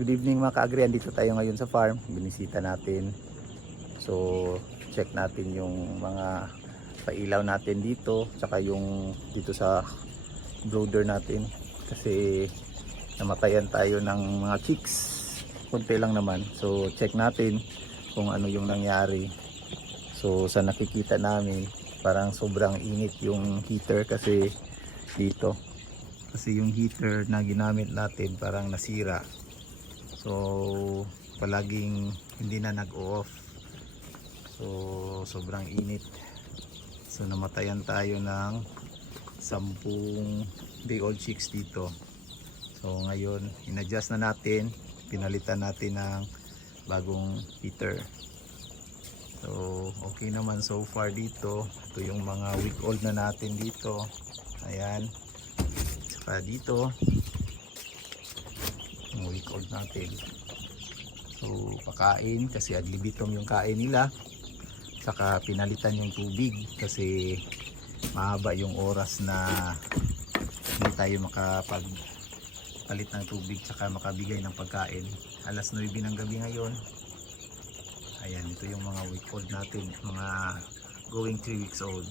Good evening mga ka-agri. Andito tayo ngayon sa farm. Binisita natin. So, check natin yung mga pailaw natin dito. Tsaka yung dito sa brooder natin. Kasi namatayan tayo ng mga chicks. Kunti lang naman. So, check natin kung ano yung nangyari. So, sa nakikita namin, parang sobrang init yung heater kasi dito. Kasi yung heater na ginamit natin parang nasira. So, palaging hindi na nag-off. So, sobrang init. So, namatayan tayo ng sampung day old chicks dito. So, ngayon, inadjust na natin. Pinalitan natin ng bagong heater. So, okay naman so far dito. Ito yung mga week old na natin dito. Ayan. Saka dito, yung week old natin. So, pakain kasi ad yung kain nila. Saka pinalitan yung tubig kasi mahaba yung oras na hindi tayo makapag palit ng tubig saka makabigay ng pagkain. Alas 9 ng gabi ngayon. Ayan, ito yung mga week old natin, mga going 3 weeks old.